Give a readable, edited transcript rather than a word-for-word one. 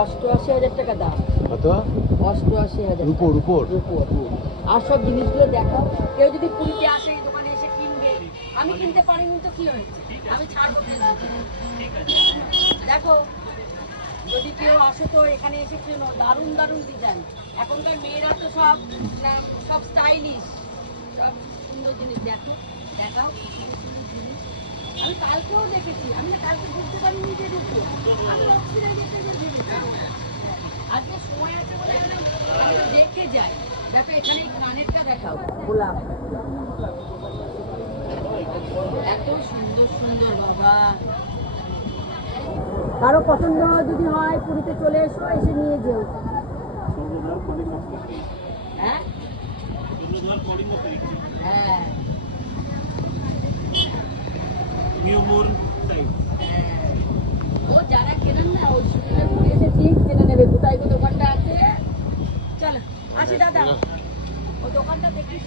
88,000 টাকা দাম। কত? 88,000 রূপোর উপর। আর সব জিনিসগুলো দেখাও। কেউ যদি পুরীতে আসে এই দোকানে এসে কিনবে, আমি কিনতে পারিনি তো কি হয়েছে, আমি ছাড়বো কেন? দেখো, যদি কেউ আসে তো এখানে এসে কেনো, দারুণ দারুণ ডিজাইন। এখনকার মেয়েরা তো সব সব স্টাইলিশ, সব সুন্দর জিনিস। দেখো, দেখাও জিনিস। আমি কালকেও দেখেছি, আমি না কালকে বুঝতে পারিনি যে রূপো, আমি অক্সিজেন দেখতে ভেবেছি। আজকে সময় আছে বলে আমি তো দেখে যাই। দেখো এখানে কানেরটা দেখাও, গোলাপ, এত সুন্দর সুন্দর বাবা। কারো পছন্দ যদি হয় পুরীতে চলে এসো, এসে নিয়ে যেও। হ্যাঁ হ্যাঁ, ও যারা কেনেন না ওই সুবিধা ঘুরে এসে ঠিক কিনে নেবে। কোথায় দোকানটা আছে, চলো আসি দাদা, ও দোকানটা দেখিস।